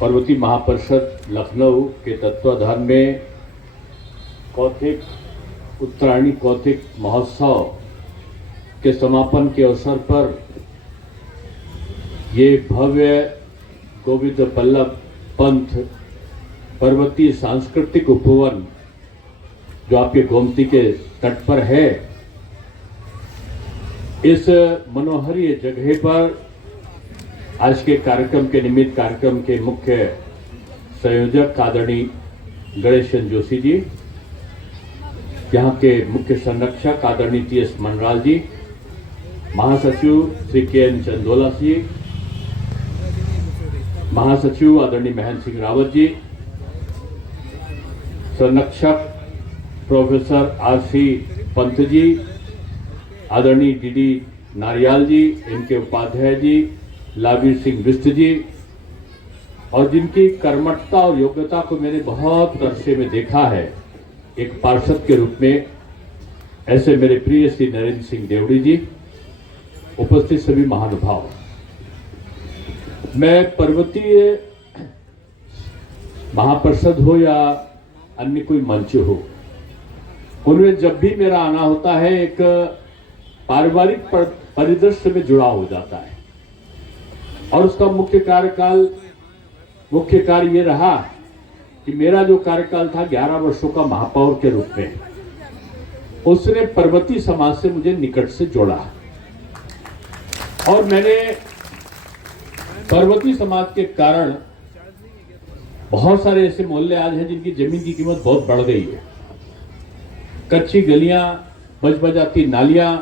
पर्वतीय महापरिषद लखनऊ के तत्वाधान में कौथिक उत्तरायणी कौथिक महोत्सव के समापन के अवसर पर ये भव्य गोविंद बल्लभ पंथ पर्वतीय सांस्कृतिक उपवन जो आपके गोमती के तट पर है, इस मनोहरीय जगह पर आज के कार्यक्रम के निमित्त कार्यक्रम के मुख्य संयोजक आदरणीय गणेशन जोशी जी, यहाँ के मुख्य संरक्षक आदरणीय टी.एस. मनराल जी, महासचिव श्री के.एन. चंदोला जी, महासचिव आदरणीय महेंद्र सिंह रावत जी, संरक्षक प्रोफेसर आर.सी. पंत जी, आदरणीय डी.डी. नारियाल जी, इनके उपाध्याय जी, लावीर सिंह बिष्ट जी, और जिनकी कर्मठता और योग्यता को मैंने बहुत अरसे में देखा है एक पार्षद के रूप में, ऐसे मेरे प्रिय श्री नरेंद्र सिंह देवड़ी जी, उपस्थित सभी महानुभाव, मैं पर्वतीय महापरिषद हो या अन्य कोई मंच हो, उनमें जब भी मेरा आना होता है एक पारिवारिक परिदृश्य में जुड़ा हो जाता है। और उसका मुख्य कार्य ये रहा कि मेरा जो कार्यकाल था 11 वर्षों का महापौर के रूप में, उसने पर्वतीय समाज से मुझे निकट से जोड़ा और मैंने पर्वतीय समाज के कारण बहुत सारे ऐसे मोहल्ले आज हैं जिनकी जमीन की कीमत बहुत बढ़ गई है। कच्ची गलियां, बजबजाती नालियां,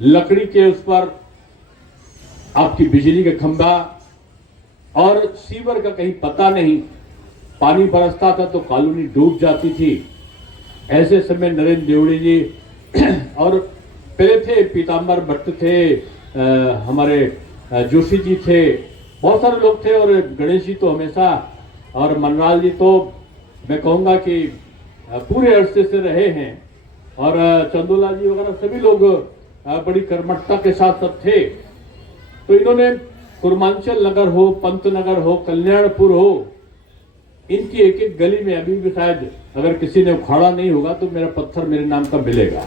लकड़ी के उस पर आपकी बिजली का खंभा और सीवर का कहीं पता नहीं, पानी बरसता था तो कॉलोनी डूब जाती थी। ऐसे समय नरेंद्र देवड़ी जी और पहले थे पीताम्बर भट्ट थे, हमारे जोशी जी थे, बहुत सारे लोग थे, और गणेश जी तो हमेशा, और मनराल जी तो मैं कहूँगा कि पूरे अरसे से रहे हैं, और चंदोला जी वगैरह सभी लोग बड़ी कर्मठता के साथ सब थे। तो इन्होंने कुर्मांचल नगर हो, पंत नगर हो, कल्याणपुर हो, इनकी एक एक गली में अभी भी शायद अगर किसी ने उखाड़ा नहीं होगा तो मेरा पत्थर मेरे नाम का मिलेगा।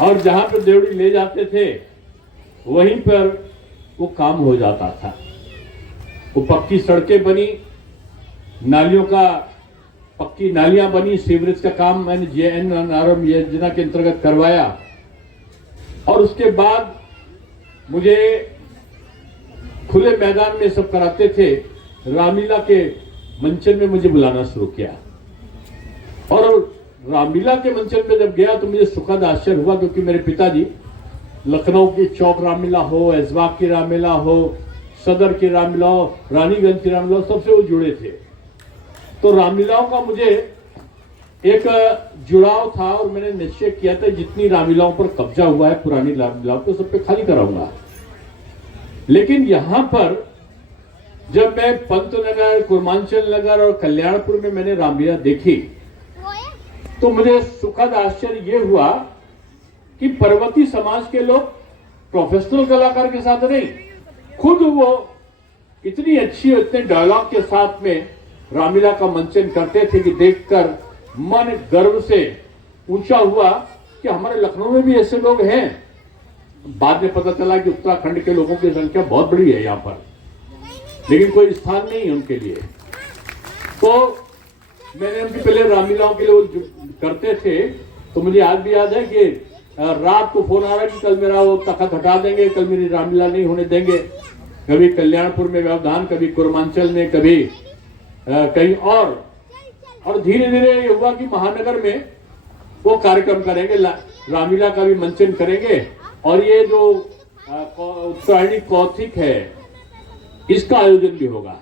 और जहां पर देवड़ी ले जाते थे वहीं पर वो काम हो जाता था। वो पक्की सड़कें बनी, नालियों का पक्की नालियां बनी, सीवरेज का काम मैंने JNRM योजना के अंतर्गत करवाया। और उसके बाद मुझे खुले मैदान में सब कराते थे, रामलीला के मंचन में मुझे बुलाना शुरू किया। और रामलीला के मंचन में जब गया तो मुझे सुखद आश्चर्य हुआ, क्योंकि मेरे पिताजी लखनऊ की चौक रामलीला हो, ऐशबाग की रामलीला हो, सदर की रामलीला हो, रानीगंज की रामलीला हो, सबसे वो जुड़े थे। तो रामलीलाओं का मुझे एक जुड़ाव था और मैंने निश्चय किया था जितनी रामलीलाओं पर कब्जा हुआ है पुरानी रामलीलाओं को सब पे खाली कराऊंगा। लेकिन यहां पर जब मैं पंतनगर, कुर्मांचल नगर और कल्याणपुर में मैंने रामलीला देखी तो मुझे सुखद आश्चर्य ये हुआ कि पर्वतीय समाज के लोग प्रोफेशनल कलाकार के साथ नहीं, खुद वो इतनी अच्छी, इतने डायलॉग के साथ में रामलीला का मंचन करते थे कि देखकर मन गर्व से ऊंचा हुआ कि हमारे लखनऊ में भी ऐसे लोग हैं। बाद में पता चला कि उत्तराखंड के लोगों की संख्या बहुत बड़ी है यहाँ पर, लेकिन कोई स्थान नहीं है उनके लिए। तो मैंने उनकी पहले रामलीलाओं के लिए वो करते थे, तो मुझे आज भी याद है कि रात को फोन आ रहा कि कल मेरा वो तखत हटा देंगे, कल मेरी रामलीला नहीं होने देंगे। कभी कल्याणपुर में व्यवधान, कभी कुर्मांचल में, कभी कहीं और धीरे धीरे ये हुआ कि महानगर में वो कार्यक्रम करेंगे, रामलीला का भी मंचन करेंगे, और ये जो उत्तरायणी कौथिक है इसका आयोजन भी होगा।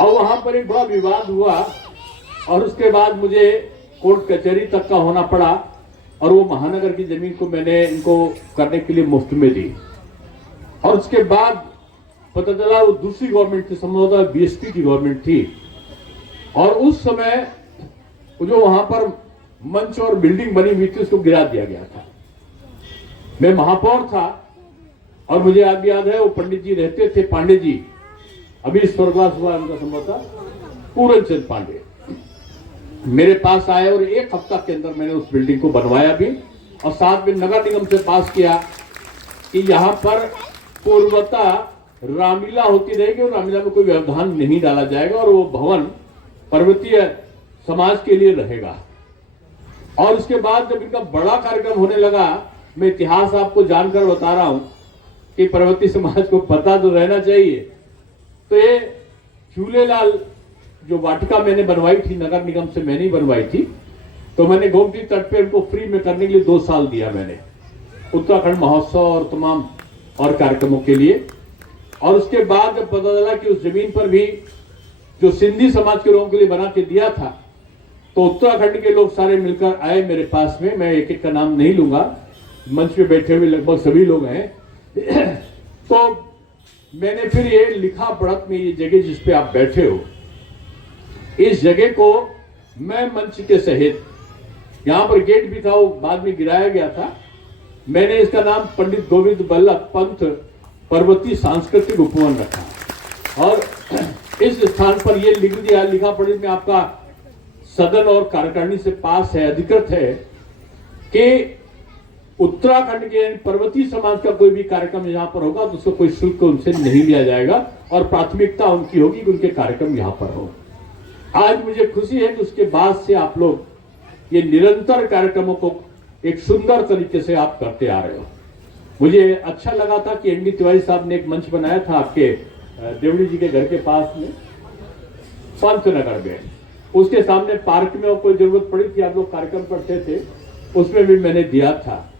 और वहां पर एक बड़ा विवाद हुआ और उसके बाद मुझे कोर्ट कचहरी तक का होना पड़ा, और वो महानगर की जमीन को मैंने इनको करने के लिए मुफ्त में दी। और उसके बाद पता चला वो दूसरी गवर्नमेंट थी, संभवतः BSP की गवर्नमेंट थी, और उस समय जो वहां पर मंच और बिल्डिंग बनी हुई थी उसको गिरा दिया गया था। मैं महापौर था और मुझे आज भी याद है वो पंडित जी रहते थे, पांडे जी, अभी स्वर्गवास हुआ उनका संभवतः पूरन चंद पांडे, मेरे पास आए और एक हफ्ता के अंदर मैंने उस बिल्डिंग को बनवाया भी और साथ में नगर निगम से पास किया कि यहाँ पर पूर्वता रामलीला होती रहेगी और रामलीला में कोई व्यवधान नहीं डाला जाएगा और वो भवन पर्वतीय समाज के लिए रहेगा। और उसके बाद जब इनका बड़ा कार्यक्रम होने लगा, मैं इतिहास आपको जानकर बता रहा हूं कि पर्वतीय समाज को पता तो रहना चाहिए, तो ये झूलेलाल जो वाटिका मैंने बनवाई थी नगर निगम से, मैंने बनवाई थी, तो मैंने गोमती तट पे उनको फ्री में करने के लिए 2 साल दिया मैंने, उत्तराखंड महोत्सव और तमाम और कार्यक्रमों के लिए। और उसके बाद जब पता चला कि उस जमीन पर भी जो सिंधी समाज के लोगों के लिए बना के दिया था, तो उत्तराखंड के लोग सारे मिलकर आए मेरे पास में, मैं एक एक का नाम नहीं लूंगा, मंच पे बैठे हुए लगभग सभी लोग हैं तो मैंने फिर ये लिखा बढ़त में, ये जगह जिस पे आप बैठे हो, इस जगह को मैं मंच के सहित, यहां पर गेट भी था वो बाद में गिराया गया था, मैंने इसका नाम पंडित गोविंद बल्लभ पंत पर्वतीय सांस्कृतिक उपवन रखा और इस स्थान पर यह लिख दिया, लिखा पढ़ी में आपका सदन और कार्यकारिणी से पास है, अधिकृत है कि उत्तराखंड के पर्वतीय समाज का कोई भी कार्यक्रम यहां पर होगा तो उसको कोई शुल्क उनसे नहीं लिया जाएगा और प्राथमिकता उनकी होगी कि उनके कार्यक्रम यहां पर हो। आज मुझे खुशी है कि उसके बाद से आप लोग ये निरंतर कार्यक्रमों को एक सुंदर तरीके से आप करते आ रहे हो। मुझे अच्छा लगा था कि एनडी तिवारी साहब ने एक मंच बनाया था आपके देवड़ी जी के घर के पास में पंतनगर में, उसके सामने पार्क में और कोई जरूरत पड़ी थी, आप लोग कार्यक्रम करते थे, उसमें भी मैंने दिया था।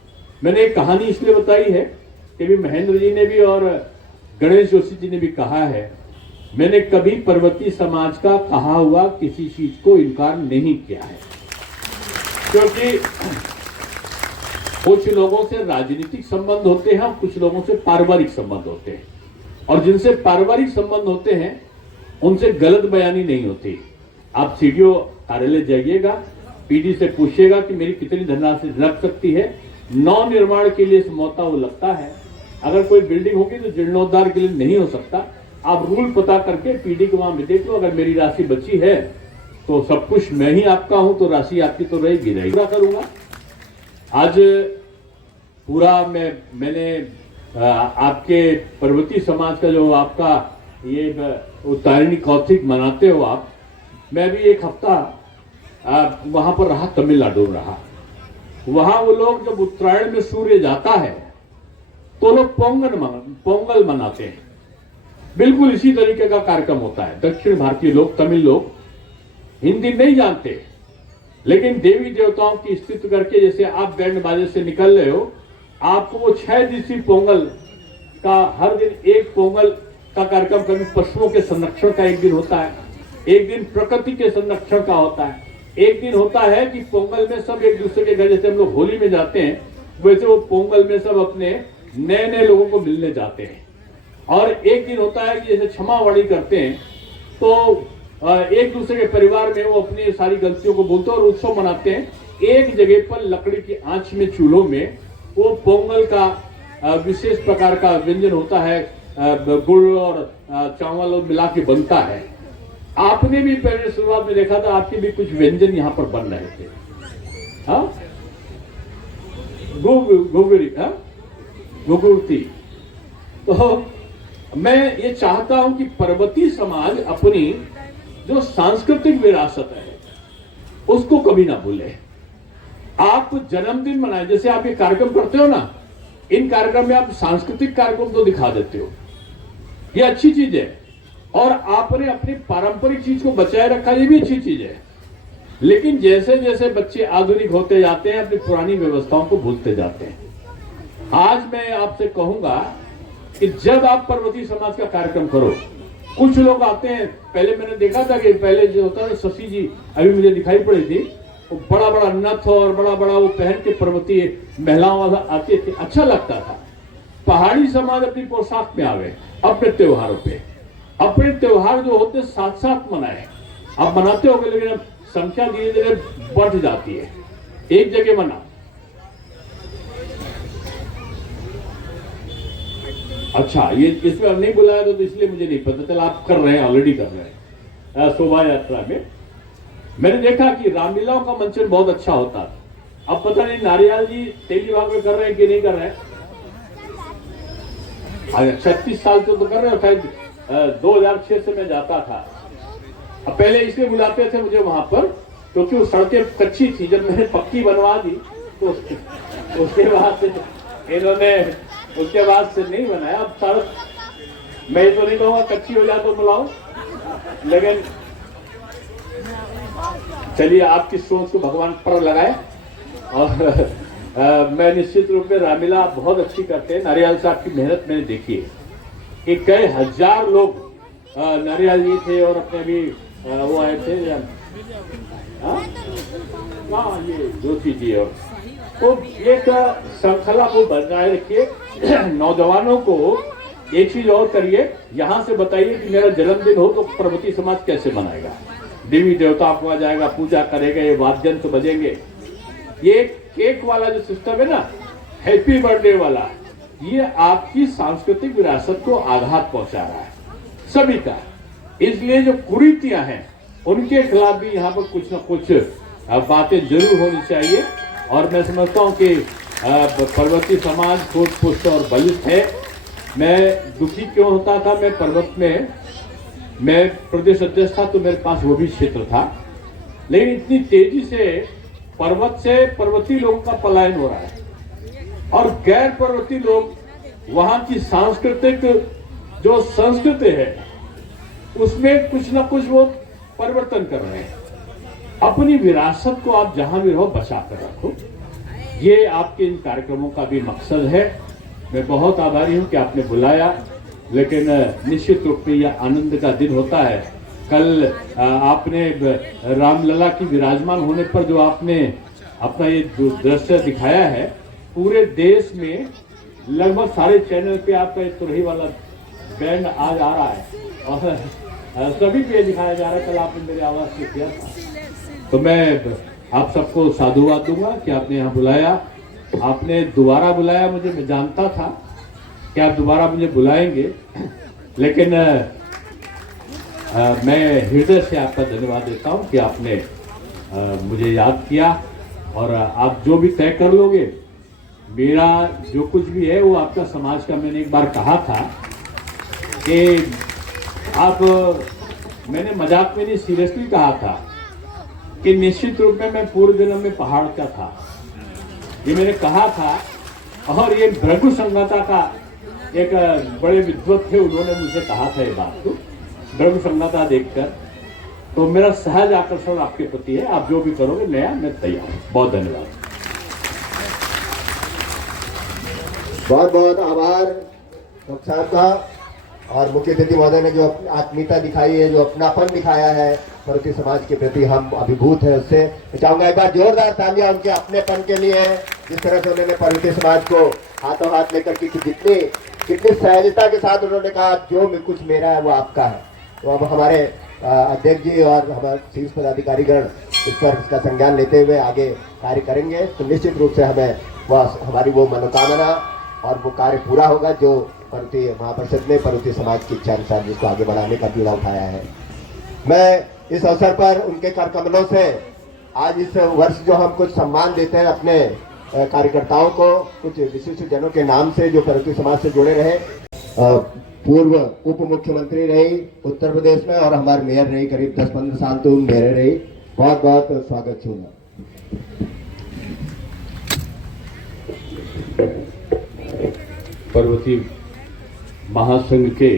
मैंने एक कहानी इसलिए बताई है कि भी महेंद्र जी ने भी और गणेश जोशी जी ने भी कहा है, मैंने कभी पर्वतीय समाज का कहा हुआ किसी चीज को इनकार नहीं किया है, क्योंकि कुछ लोगों से राजनीतिक संबंध होते हैं और कुछ लोगों से पारिवारिक संबंध होते हैं, और जिनसे पारिवारिक संबंध होते हैं उनसे गलत बयानी नहीं होती। आप सीडीओ कार्यालय जाइएगा, पीडी से पूछिएगा कि मेरी कितनी धनराशि लग सकती है, नव निर्माण के लिए समझौता वो लगता है, अगर कोई बिल्डिंग होगी तो जीर्णोद्धार के लिए नहीं हो सकता। आप रूल पता करके पीडी को वहां देख लो, अगर मेरी राशि बची है तो सब कुछ मैं ही आपका हूं, तो राशि आपकी तो रहेगी नहीं, पूरा करूंगा। आज पूरा मैंने आपके पर्वतीय समाज का जो आपका ये उत्तरायणी कौतिक मनाते हो आप, मैं भी एक हफ्ता वहां पर रहा, तमिलनाडु में रहा। वहां वो लोग जब उत्तरायण में सूर्य जाता है तो लोग पोंगल मनाते हैं, बिल्कुल इसी तरीके का कार्यक्रम होता है। दक्षिण भारतीय लोग, तमिल लोग हिंदी नहीं जानते, लेकिन देवी देवताओं की स्तुति करके, जैसे आप बैंड बाजे से निकल रहे हो, आपको वो 6 दिवसीय पोंगल का हर दिन एक पोंगल का कार्यक्रम, कभी पशुओं के संरक्षण का एक दिन होता है, एक दिन प्रकृति के संरक्षण का होता है, एक दिन होता है कि पोंगल में सब एक दूसरे के घर, जैसे हम लोग होली में जाते हैं वैसे वो पोंगल में सब अपने नए नए लोगों को मिलने जाते हैं। और एक दिन होता है कि जैसे क्षमावाणी करते हैं तो एक दूसरे के परिवार में वो अपनी सारी गलतियों को बोलते हैं और उत्सव मनाते हैं। एक जगह पर लकड़ी की आंच में, चूल्हों में वो पोंगल का विशेष प्रकार का व्यंजन होता है, गुड़ और चावल मिला के बनता है। आपने भी पहले शुरुआत में देखा था, आपके भी कुछ व्यंजन यहाँ पर बन रहे थे, हाँ, गुगुरती। तो मैं ये चाहता हूं कि पर्वतीय समाज अपनी जो सांस्कृतिक विरासत है उसको कभी ना भूले। आप जन्मदिन मनाएं, जैसे आप ये कार्यक्रम करते हो ना, इन कार्यक्रम में आप सांस्कृतिक कार्यक्रम तो दिखा देते हो, ये अच्छी चीज है, और आपने अपनी पारंपरिक चीज को बचाए रखा, ये भी अच्छी चीज है। लेकिन जैसे जैसे बच्चे आधुनिक होते जाते हैं, अपनी पुरानी व्यवस्थाओं को भूलते जाते हैं। आज मैं आपसे कहूंगा कि जब आप पर्वतीय समाज का कार्यक्रम करो, कुछ लोग आते हैं, पहले मैंने देखा था कि पहले जो होता है, शशि जी अभी मुझे दिखाई पड़ी थी, वो बड़ा बड़ा नथ और बड़ा बड़ा वो पहन के पर्वतीय महिलाओं वाला आते थे, अच्छा लगता था। पहाड़ी समाज अपनी पोशाक में आ गए, अपने त्योहारों पे, अपने त्योहार जो होते साथ साथ मनाए। आप मनाते होंगे, लेकिन अब संख्या धीरे धीरे बढ़ जाती है, एक जगह मना। अच्छा, ये इसमें अब नहीं बुलाया तो इसलिए मुझे नहीं पता चला। आप कर रहे हैं, ऑलरेडी कर रहे हैं शोभा यात्रा में। मैंने देखा कि रामलीलाओं का मंचन बहुत अच्छा होता था। अब पता नहीं नारियाल जी तेली भाग में कर रहे हैं कि नहीं कर रहे हैं। 36 साल से तो कर रहे हैं, शायद 2006 से मैं जाता था। अब पहले इसलिए बुलाते थे मुझे वहां पर क्योंकि वो सड़कें कच्ची थी। जब मैंने पक्की बनवा दी तो उसके बाद से इन्होंने उसके बाद से नहीं बनाया। अब सड़क मैं तो नहीं कहूँगा कच्ची हो जाए तो बुलाऊं, लेकिन चलिए आपकी सोच को भगवान पर लगाए। और मैं निश्चित रूप में रामलीला बहुत अच्छी करते हैं। नारियाल साहब की मेहनत मैंने देखी है कि कई हजार लोग नारियाल जी थे और अपने भी वो आए थे, हाँ ये जोशी जी। और तो एक श्रृंखला को बनाए रखिए। नौजवानों को एक चीज और करिए, यहाँ से बताइए कि मेरा जन्मदिन हो तो पर्वतीय समाज कैसे मनाएगा। देवी देवता को आ जाएगा, पूजा करेगा, ये वाद्य यंत्र बजेंगे। ये केक वाला जो सिस्टम है ना, हैप्पी बर्थडे वाला, ये आपकी सांस्कृतिक विरासत को आघात पहुंचा रहा है सभी का। इसलिए जो कुरीतियां हैं उनके खिलाफ भी यहाँ पर कुछ ना कुछ बातें जरूर होनी चाहिए। और मैं समझता हूँ कि पर्वतीय समाज ठोस पुष्ट और बलिष्ठ है। मैं दुखी क्यों होता था, मैं पर्वत में मैं प्रदेश अध्यक्ष था तो मेरे पास वो भी क्षेत्र था, लेकिन इतनी तेजी से पर्वत से पर्वतीय लोगों का पलायन हो रहा है और गैर पर्वतीय लोग वहां की सांस्कृतिक जो संस्कृति है उसमें कुछ ना कुछ वो परिवर्तन कर रहे हैं। अपनी विरासत को आप जहां भी रहो बचा कर रखो, ये आपके इन कार्यक्रमों का भी मकसद है। मैं बहुत आभारी हूं कि आपने बुलाया, लेकिन निश्चित रूप में यह आनंद का दिन होता है। कल आपने रामलला की विराजमान होने पर जो आपने अपना ये जो दृश्य दिखाया है, पूरे देश में लगभग सारे चैनल पे आपका ये तुरही वाला बैंड आज आ रहा है और सभी पे दिखाया जा रहा है। कल आपने मेरी आवाज से किया था, तो मैं आप सबको साधुवाद दूंगा कि आपने यहाँ बुलाया। आपने दोबारा बुलाया मुझे, मैं जानता था कि आप दोबारा मुझे बुलाएंगे, लेकिन मैं हृदय से आपका धन्यवाद देता हूँ कि आपने मुझे याद किया। और आप जो भी तय कर लोगे, मेरा जो कुछ भी है वो आपका समाज का। मैंने एक बार कहा था कि आप, मैंने मजाक में नहीं सीरियसली कहा था कि निश्चित रूप में मैं पूर्व जन्म में पहाड़ का था, ये मैंने कहा था। और ये भृगु संहिता का एक बड़े विद्वत थे, उन्होंने मुझे कहा था ये बात को भृगु संहिता देखकर। तो मेरा सहज आकर्षण आपके प्रति है, आप जो भी करोगे नया, मैं तैयार हूँ। बहुत धन्यवाद। बहुत बहुत आभार डॉक्टर साहब का। और मुख्य अतिथि महोदय ने जो आत्मीयता दिखाई है, जो अपनापन दिखाया है पर्वतीय समाज के प्रति, हम अभिभूत है उससे। मैं चाहूंगा एक बार जोरदार तालियां उनके अपनेपन के लिए, जिस तरह से उन्होंने पर्वतीय समाज को हाथों हाथ लेकर की कितनी सहजता के साथ उन्होंने कहा जो कुछ मेरा है वो आपका है। तो अब हमारे अध्यक्ष जी और हमारे शीर्ष पदाधिकारीगण इस पर इसका संज्ञान लेते हुए आगे कार्य करेंगे। तो निश्चित रूप से हमें वह हमारी वो मनोकामना और वो कार्य पूरा होगा जो पर्वतीय महापरिषद ने पर्वतीय समाज की इच्छा अनुसार जिसको आगे बढ़ाने का बीड़ा उठाया है। मैं इस अवसर पर उनके कर कमलों से आज इस वर्ष जो हम कुछ सम्मान देते हैं अपने कार्यकर्ताओं को, कुछ विशिष्ट जनों के नाम से जो पर्वतीय समाज से जुड़े रहे, पूर्व उप मुख्यमंत्री रही उत्तर प्रदेश में और हमारे मेयर रही, करीब 10-15 साल तो मेयर रही। बहुत बहुत स्वागत छूंगा। पर्वतीय महासंघ के